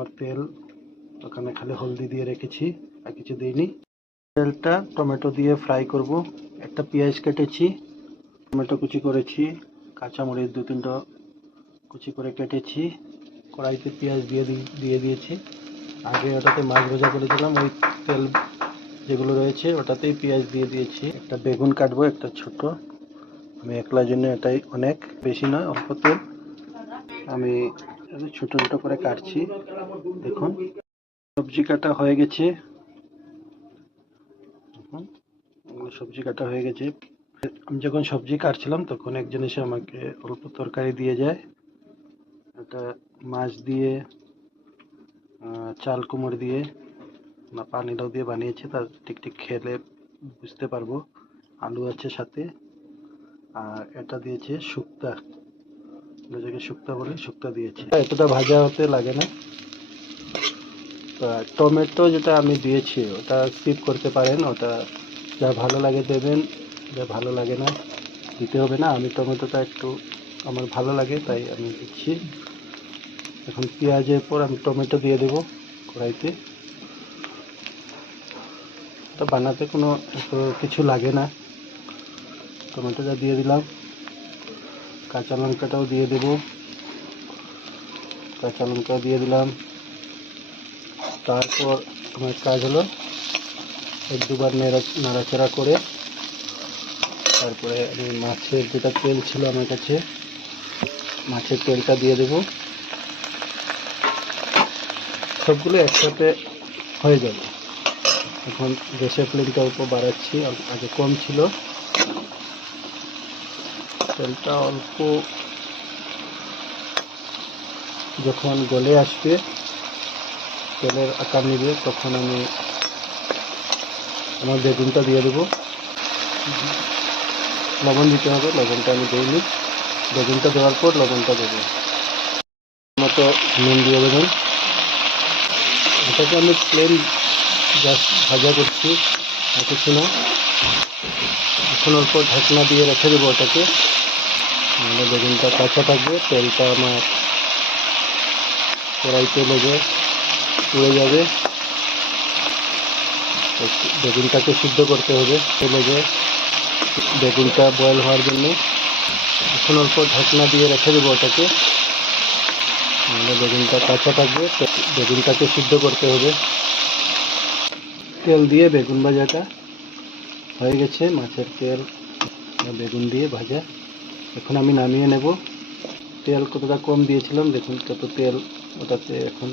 আমার তেল, ওখানে খালি হলদি দিয়ে রেখেছি, আর কিছু দিইনি। তেলটা টমেটো দিয়ে ফ্রাই করব। একটা পেঁয়াজ কেটেছি, টমেটো কুচি করেছি, কাঁচামরিচ 2-3টা কুচি করে কেটেছি। কড়াইতে পেঁয়াজ দিয়ে দিয়েছি। আগে ওটাতে মাছ ভাজা করেছিলাম, ওই তেল যেগুলো রয়েছে ওটাতেই পেঁয়াজ দিয়ে দিয়েছি। একটা বেগুন কাটবো, একটা ছোট, আমি একলার জন্য এটাই অনেক, বেশি নয়, অল্প তেল। আমি ছোট ছোট করে কাটছি। দেখুন সবজি কাটা হয়ে গেছে। সবজি কাটা হয়ে গেছে। আমি যখন সবজি কাটছিলাম তখন একজন এসে আমাকে অল্প তরকারি দিয়ে যায়। এটা মাছ দিয়ে, চাল কুমড় দিয়ে, না পানি লাউ দিয়ে বানিয়েছে, তার ঠিক ঠিক খেলে বুঝতে পারবো। আলু আছে সাথে, আর এটা দিয়েছে শুক্তা, যেটাকে শুক্তা বলে, শুক্তা দিয়েছে। এতটা ভাজা হতে লাগে না। টমেটো যেটা আমি দিয়েছি ওটা স্কিপ করতে পারেন, ওটা যা ভালো লাগে দেবেন, যা ভালো লাগে না দিতে হবে না। আমি টমেটোটা একটু আমার ভালো লাগে তাই আমি দিচ্ছি। এখন পেঁয়াজের পর আমি টমেটো দিয়ে দেবো কড়াইতে। এটা বানাতে কোনো কিছু লাগে না, টমেটোটা দিয়ে দিলাম। কাঁচা লঙ্কাটাও দিয়ে দেবো, কাঁচা লঙ্কা দিয়ে দিলাম। তারপর আমার কাজ হলো 1-2 বার নাড়াচাড়া করে তারপরে আমি মাছের যেটা তেল ছিল আমার কাছে, মাছের তেলটা দিয়ে দেবো। সবগুলো একসাথে হয়ে যাবে। এখন গ্যাসের ফ্লেমটা অল্প বাড়াচ্ছি, আগে কম ছিল। তেলটা অল্প যখন গলে আসবে, তেলের আকার নেবে, তখন আমি আমার বেগুনটা দিয়ে দেবো। লবণ দিতে হবে, লবণটা আমি দিইনি। বেগুনটা দেওয়ার পর লবণটা দেবো, মতো নুন দিয়ে দেবেন। এটাকে আমি প্লেন জাস্ট ভাজা করছি, আর কিছু না। এখন অল্প ঢাকনা দিয়ে রেখে দেবো ওটাকে, নাহলে বেগুনটা কাঁচা থাকবে, তেলটা আমার কড়াইতে লেগে পুড়ে যাবে। বেগুনটাকে সিদ্ধ করতে হবে লেগে, বেগুনটা বয়েল হওয়ার জন্য। এখন অল্প ঢাকনা দিয়ে রেখে দেবো ওটাকে, নাহলে বেগুনটা কাঁচা থাকবে, বেগুনটাকে সিদ্ধ করতে হবে। তেল দিয়ে বেগুন ভাজাটা হয়ে গেছে, মাছের তেল বেগুন দিয়ে ভাজা। এখন আমি নামিয়ে নেব। তেল কতটা কম দিয়েছিলাম, দেখুন কত তেল ওটাতে এখন